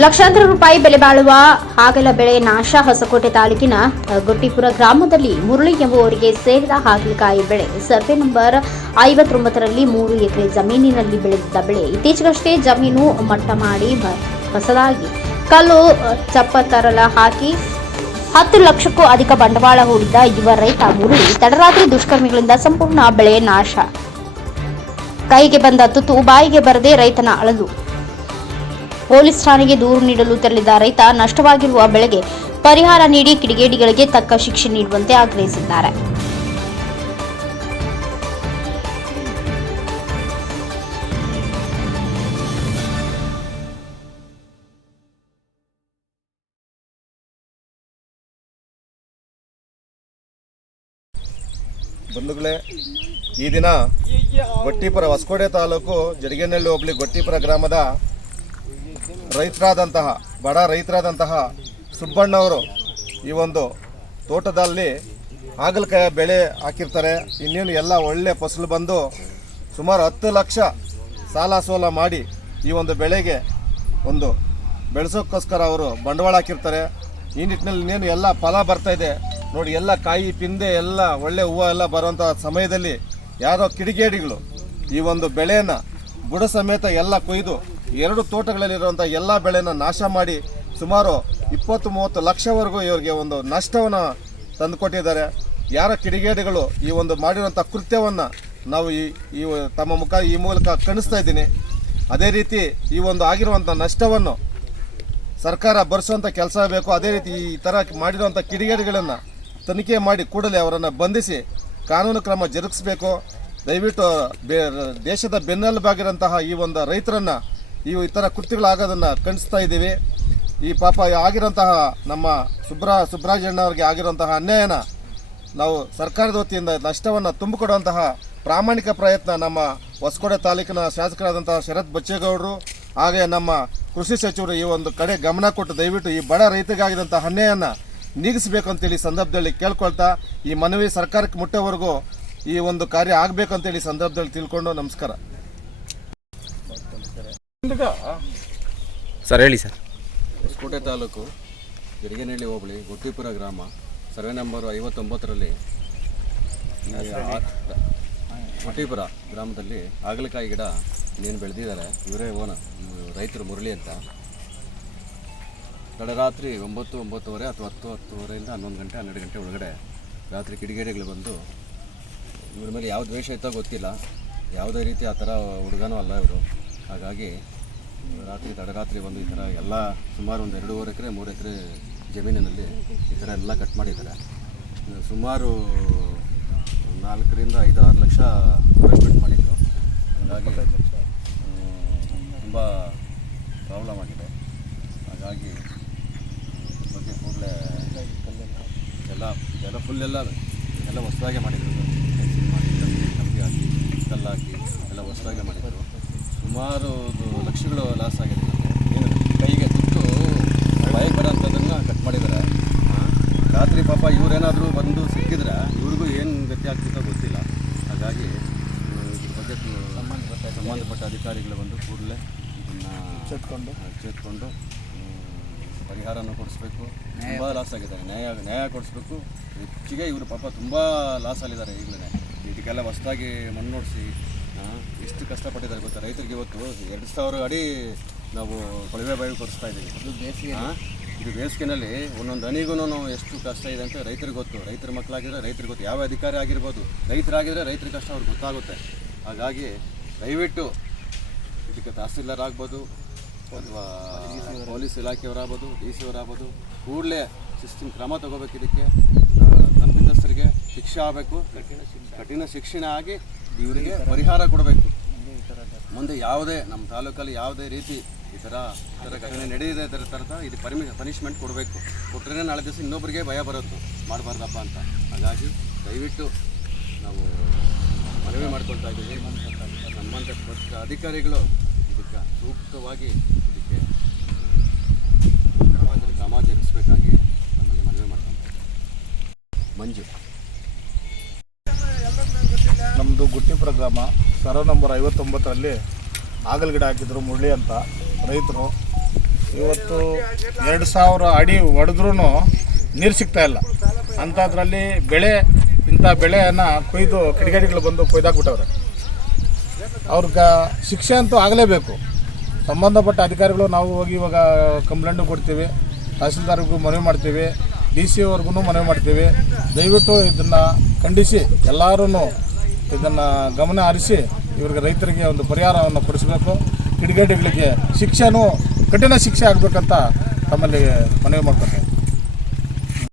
ಲಕ್ಷಾಂತರ ರೂಪಾಯಿ ಬೆಲೆ ಬಾಳುವ ಹಾಗಲ ಬೆಳೆ ನಾಶ. ಹೊಸಕೋಟೆ ತಾಲೂಕಿನ ಗೊಟ್ಟಿಪುರ ಗ್ರಾಮದಲ್ಲಿ ಮುರಳಿ ಎಂಬುವರಿಗೆ ಸೇರಿದ ಹಾಗಲಕಾಯಿ ಬೆಳೆ ಸರ್ವೆ ನಂಬರ್ 59ರಲ್ಲಿ 3 ಎಕರೆ ಜಮೀನಿನಲ್ಲಿ ಬೆಳೆದಿದ್ದ ಬೆಳೆ ಇತ್ತೀಚೆಗಷ್ಟೇ ಜಮೀನು ಮಟ್ಟ ಮಾಡಿ ಹೊಸದಾಗಿ ಕಲ್ಲು ಚಪ್ಪತ್ತರಲ ಹಾಕಿ 10 ಲಕ್ಷಕ್ಕೂ ಅಧಿಕ ಬಂಡವಾಳ ಹೂಡಿದ್ದ ಯುವ ರೈತ ಮುರಳಿ ತಡರಾತ್ರಿ ದುಷ್ಕರ್ಮಿಗಳಿಂದ ಸಂಪೂರ್ಣ ಬೆಳೆ ನಾಶ. ಕೈಗೆ ಬಂದ ತುತ್ತು ಬಾಯಿಗೆ ಬರದೆ ರೈತನ ಅಳಲು. ಪೊಲೀಸ್ ಠಾಣೆಗೆ ದೂರು ನೀಡಲು ತೆರಳಿದ ರೈತ ನಷ್ಟವಾಗಿರುವ ಬೆಳೆಗೆ ಪರಿಹಾರ ನೀಡಿ ಕಿಡಿಗೇಡಿಗಳಿಗೆ ತಕ್ಕ ಶಿಕ್ಷೆ ನೀಡುವಂತೆ ಆಗ್ರಹಿಸಿದ್ದಾರೆ. ಬಂಧುಗಳೇ, ಈ ದಿನ ಗೊಟ್ಟಿಪುರ ಹೊಸಕೋಟೆ ತಾಲೂಕು ಜಡಿಗೆನಹಳ್ಳಿ ಹೋಬಳಿ ಗೊಟ್ಟಿಪುರ ಗ್ರಾಮದ ರೈತರಾದಂತಹ ಬಡ ರೈತರಾದಂತಹ ಸುಬ್ಬಣ್ಣವರು ಈ ಒಂದು ತೋಟದಲ್ಲಿ ಹಾಗಲಕಾಯಿ ಬೆಳೆ ಹಾಕಿರ್ತಾರೆ. ಇನ್ನೇನು ಎಲ್ಲ ಒಳ್ಳೆ ಫಸಲು ಬಂದು ಸುಮಾರು 10 ಲಕ್ಷ ಸಾಲ ಸೋಲ ಮಾಡಿ ಈ ಒಂದು ಬೆಳೆಗೆ ಒಂದು ಬೆಳೆಸೋಕ್ಕೋಸ್ಕರ ಅವರು ಬಂಡವಾಳ ಹಾಕಿರ್ತಾರೆ. ಈ ನಿಟ್ಟಿನಲ್ಲಿ ಇನ್ನೇನು ಎಲ್ಲ ಫಲ ಬರ್ತಾ ಇದೆ ನೋಡಿ. ಎಲ್ಲ ಕಾಯಿ ಪಿಂದೆ ಎಲ್ಲ ಒಳ್ಳೆ ಹೂವು ಎಲ್ಲ ಬರುವಂಥ ಸಮಯದಲ್ಲಿ ಯಾರೋ ಕಿಡಿಗೇಡಿಗಳು ಈ ಒಂದು ಬೆಳೆಯನ್ನು ಬುಡ ಸಮೇತ ಎಲ್ಲ ಕೊಯ್ದು 2 ತೋಟಗಳಲ್ಲಿರುವಂಥ ಎಲ್ಲ ಬೆಳೆನ ನಾಶ ಮಾಡಿ ಸುಮಾರು 20-30 ಲಕ್ಷವರೆಗೂ ಇವರಿಗೆ ಒಂದು ನಷ್ಟವನ್ನು ತಂದುಕೊಟ್ಟಿದ್ದಾರೆ. ಯಾರ ಕಿಡಿಗೇಡಿಗಳು ಈ ಒಂದು ಮಾಡಿರುವಂಥ ಕೃತ್ಯವನ್ನು ನಾವು ಈ ತಮ್ಮ ಈ ಮೂಲಕ ಕಾಣಿಸ್ತಾ ಇದ್ದೀನಿ. ಅದೇ ರೀತಿ ಈ ಒಂದು ಆಗಿರುವಂಥ ನಷ್ಟವನ್ನು ಸರ್ಕಾರ ಭರಿಸುವಂಥ ಕೆಲಸ ಬೇಕು. ಅದೇ ರೀತಿ ಈ ಥರ ಮಾಡಿರುವಂಥ ಕಿಡಿಗೇಡಿಗಳನ್ನು ತನಿಖೆ ಮಾಡಿ ಕೂಡಲೇ ಅವರನ್ನು ಬಂಧಿಸಿ ಕಾನೂನು ಕ್ರಮ ಜರುಗಿಸಬೇಕು. ದಯವಿಟ್ಟು ದೇಶದ ಬೆನ್ನೆಲುಬಾಗಿರುವಂತಹ ಈ ಒಂದು ರೈತರನ್ನು ಈ ಥರ ಕೃತ್ಯಗಳಾಗೋದನ್ನು ಖಂಡಿಸ್ತಾ ಇದ್ದೀವಿ. ಈ ಪಾಪ ಆಗಿರೋಂತಹ ನಮ್ಮ ಸುಬ್ರಾಜಣ್ಣವ್ರಿಗೆ ಆಗಿರುವಂತಹ ಅನ್ಯಾಯನ ನಾವು ಸರ್ಕಾರದ ವತಿಯಿಂದ ನಷ್ಟವನ್ನು ತುಂಬಿಕೊಡುವಂತಹ ಪ್ರಾಮಾಣಿಕ ಪ್ರಯತ್ನ ನಮ್ಮ ಹೊಸಕೋಟೆ ತಾಲೂಕಿನ ಶಾಸಕರಾದಂತಹ ಶರತ್ ಬಚ್ಚೇಗೌಡರು ಹಾಗೆ ನಮ್ಮ ಕೃಷಿ ಸಚಿವರು ಈ ಒಂದು ಕಡೆ ಗಮನ ಕೊಟ್ಟು ದಯವಿಟ್ಟು ಈ ಬಡ ರೈತರಿಗಾಗಿರುವಂತಹ ಅನ್ಯಾಯನ ನೀಗಿಸಬೇಕು ಅಂತೇಳಿ ಸಂದರ್ಭದಲ್ಲಿ ಕೇಳ್ಕೊಳ್ತಾ ಈ ಮನವಿ ಸರ್ಕಾರಕ್ಕೆ ಮುಟ್ಟೋವರೆಗೂ ಈ ಒಂದು ಕಾರ್ಯ ಆಗಬೇಕು ಅಂತೇಳಿ ಸಂದರ್ಭದಲ್ಲಿ ತಿಳ್ಕೊಂಡು ನಮಸ್ಕಾರ ಸರ್. ಹೇಳಿ ಸರ್. ಹೊಸಕೋಟೆ ತಾಲೂಕು ಜಡಿಗೆನಹಳ್ಳಿ ಹೋಬಳಿ ಗೊಟ್ಟಿಪುರ ಗ್ರಾಮ ಸರ್ವೆ ನಂಬರ್ 59ರಲ್ಲಿ ಗೊಟ್ಟಿಪುರ ಗ್ರಾಮದಲ್ಲಿ ಹಾಗಲಕಾಯಿ ಗಿಡ ಇನ್ನೇನು ಬೆಳೆದಿದ್ದಾರೆ. ಇವರೇ ರೈತರು ಮುರಳಿ ಅಂತ. ತಡರಾತ್ರಿ 9-9:30 ಅಥವಾ 10-10:30 11 ಗಂಟೆ 12 ಗಂಟೆ ಒಳಗಡೆ ರಾತ್ರಿ ಕಿಡಿಗೇಡಿಗಳು ಬಂದು ಇವ್ರ ಮೇಲೆ ಯಾವ ದ್ವೇಷ ಇತ್ತೋ ಗೊತ್ತಿಲ್ಲ, ಯಾವುದೇ ರೀತಿ ಆ ಥರ ಹುಡುಗನೂ ಅಲ್ಲ ಇವರು. ಹಾಗಾಗಿ ತಡರಾತ್ರಿ ಬಂದು ಈ ಥರ ಎಲ್ಲ ಸುಮಾರು ಒಂದು 2.5 ಎಕರೆ 3 ಎಕರೆ ಜಮೀನಿನಲ್ಲಿ ಈ ಥರ ಎಲ್ಲ ಕಟ್ ಮಾಡಿದ್ದಾರೆ. ಸುಮಾರು 4ರಿಂದ 5-6 ಲಕ್ಷ ಇನ್ವೆಸ್ಟ್ಮೆಂಟ್ ಮಾಡಿದರು. ಹಾಗಾಗಿ ತುಂಬ ಪ್ರಾಬ್ಲಮ್ ಆಗಿದೆ. ಹಾಗಾಗಿ ಬಗ್ಗೆ ಕೂಡಲೇ ಎಲ್ಲ ಫುಲ್ ಎಲ್ಲ ಹೊಸದಾಗೆ ಮಾಡಿದರು. ಫೆನ್ಸಿಂಗ್ ಮಾಡಿ ಕಂಬಿ ಹಾಕಿ ಕಲ್ಲು ಹಾಕಿ ಎಲ್ಲ ಹೊಸದಾಗೆ ಮಾಡಿದರು. ಸುಮಾರು ಲಕ್ಷಗಳು ಲಾಸ್ ಆಗಿದೆ. ಏನು ಕೈಗೆ ತುತ್ತು ಬಾಯಿಗೆ ಬರೋಂಥದ್ದನ್ನು ಕಟ್ ಮಾಡಿದ್ದಾರೆ. ರಾತ್ರಿ ಪಾಪ ಇವರೇನಾದರೂ ಬಂದು ಸಿಕ್ಕಿದ್ರೆ ಇವ್ರಿಗೂ ಏನು ಗತಿ ಆಗ್ತಿತ್ತೋ ಗೊತ್ತಿಲ್ಲ. ಹಾಗಾಗಿ ಇದ್ರ ಬಗ್ಗೆ ಸಂಬಂಧಪಟ್ಟ ಅಧಿಕಾರಿಗಳು ಬಂದು ಕೂಡಲೇ ಇದನ್ನು ಚೇತ್ಕೊಂಡು ಪರಿಹಾರನ ಕೊಡಿಸ್ಬೇಕು. ತುಂಬ ಲಾಸ್ ಆಗಿದ್ದಾರೆ. ನ್ಯಾಯ ಕೊಡಿಸ್ಬೇಕು. ಹೆಚ್ಚಿಗೆ ಇವರು ಪಾಪ ತುಂಬ ಲಾಸಲ್ಲಿದ್ದಾರೆ. ಈಗಲೇ ಇದಕ್ಕೆಲ್ಲ ಹೊಸದಾಗಿ ಮಣ್ಣು ನೋಡಿಸಿ ಎಷ್ಟು ಕಷ್ಟಪಟ್ಟಿದ್ದಾರೆ ಗೊತ್ತಾ ರೈತರಿಗೆ. ಇವತ್ತು 2000 ಅಡಿ ನಾವು ಕೊಳವೆ ಬಾವಿ ಕೊಡಿಸ್ತಾ ಇದ್ದೀವಿ. ಇದು ಬೇಸಿಗೆನಲ್ಲಿ ಒಂದೊಂದು ಹನಿಗೂ ಎಷ್ಟು ಕಷ್ಟ ಇದೆ ಅಂತ ರೈತರಿಗೆ ಗೊತ್ತು. ರೈತರ ಮಕ್ಕಳಾಗಿದ್ರೆ ರೈತರಿಗೆ ಗೊತ್ತು. ಯಾವ ಅಧಿಕಾರಿ ಆಗಿರ್ಬೋದು, ರೈತರಾಗಿದ್ದರೆ ರೈತರ ಕಷ್ಟ ಅವ್ರಿಗೆ ಗೊತ್ತಾಗುತ್ತೆ. ಹಾಗಾಗಿ ದಯವಿಟ್ಟು ಇದಕ್ಕೆ ತಹಸೀಲ್ದಾರ್ ಆಗ್ಬೋದು ಅಥವಾ ಪೊಲೀಸ್ ಇಲಾಖೆಯವರಾಗ್ಬೋದು, DC ಅವರಾಗ್ಬೋದು, ಕೂಡಲೇ ಶಿಸ್ತಿನ ಕ್ರಮ ತಗೋಬೇಕು. ಇದಕ್ಕೆ ತಪ್ಪಿತಸ್ಥರಿಗೆ ಶಿಕ್ಷೆ ಆಗಬೇಕು. ಕಠಿಣ ಶಿಕ್ಷಣ ಆಗಿ ಇವರಿಗೆ ಪರಿಹಾರ ಕೊಡಬೇಕು. ಮುಂದೆ ಯಾವುದೇ ನಮ್ಮ ತಾಲೂಕಲ್ಲಿ ಯಾವುದೇ ರೀತಿ ಈ ಥರ ಘಟನೆ ನಡೆಯದೇ ಥರದ ಇದು ಪನಿಷ್ಮೆಂಟ್ ಕೊಡಬೇಕು. ಕೊಟ್ಟರೆ ನಾಳೆ ದಿವಸ ಇನ್ನೊಬ್ಬರಿಗೆ ಭಯ ಬರೋದು ಮಾಡಬಾರ್ದಪ್ಪ ಅಂತ. ಹಾಗಾಗಿ ದಯವಿಟ್ಟು ನಾವು ಮನವಿ ಮಾಡ್ಕೊಳ್ತಾ ಇದ್ದೀವಿ. ಸಂಬಂಧಪಟ್ಟ ಅಧಿಕಾರಿಗಳು ಇದಕ್ಕೆ ಸೂಕ್ತವಾಗಿ ಇದಕ್ಕೆ ಕ್ರಮ ಜರುಗಿಸಬೇಕಾಗಿ ನಮಗೆ ಮನವಿ ಮಾಡ್ಕೊಳ್ತಾ ಇದ್ದೀವಿ. ಮಂಜು. ನಮ್ಮದು ಗುಟ್ಟಿಪುರ ಗ್ರಾಮ ಸರ್ವೆ ನಂಬರ್ 59ರಲ್ಲಿ ಹಾಗಲ ಗಿಡ ಹಾಕಿದ್ರು ಮುರಳಿ ಅಂತ ರೈತರು. ಇವತ್ತು 2000 ಅಡಿ ಹೊಡೆದ್ರೂ ನೀರು ಸಿಗ್ತಾ ಇಲ್ಲ. ಅಂಥದ್ರಲ್ಲಿ ಇಂಥ ಬೆಳೆಯನ್ನು ಕೊಯ್ದು ಕಿಡಿಗೇಡಿಗಳು ಬಂದು ಕೊಯ್ದಾಕ್ಬಿಟ್ಟವ್ರೆ. ಅವ್ರಿಗೆ ಶಿಕ್ಷೆ ಅಂತೂ ಆಗಲೇಬೇಕು. ಸಂಬಂಧಪಟ್ಟ ಅಧಿಕಾರಿಗಳು ನಾವು ಹೋಗಿ ಇವಾಗ ಕಂಪ್ಲೇಂಟು ಕೊಡ್ತೀವಿ, ತಹಸೀಲ್ದಾರ್ಗೂ ಮನವಿ ಮಾಡ್ತೀವಿ, DC ಅವ್ರಿಗೂ ಮನವಿ ಮಾಡ್ತೀವಿ. ದಯವಿಟ್ಟು ಇದನ್ನು ಖಂಡಿಸಿ ಎಲ್ಲರೂ ಇದನ್ನು ಗಮನ ಹರಿಸಿ ಇವ್ರಿಗೆ ರೈತರಿಗೆ ಒಂದು ಪರಿಹಾರವನ್ನು ಕೊಡಿಸಬೇಕು. ಕಿಡಿಗೇಡಿಗಳಿಗೆ ಕಠಿಣ ಶಿಕ್ಷೆ ಆಗಬೇಕಂತ ತಮ್ಮಲ್ಲಿ ಮನವಿ ಮಾಡ್ಕೊಳ್ತೀನಿ.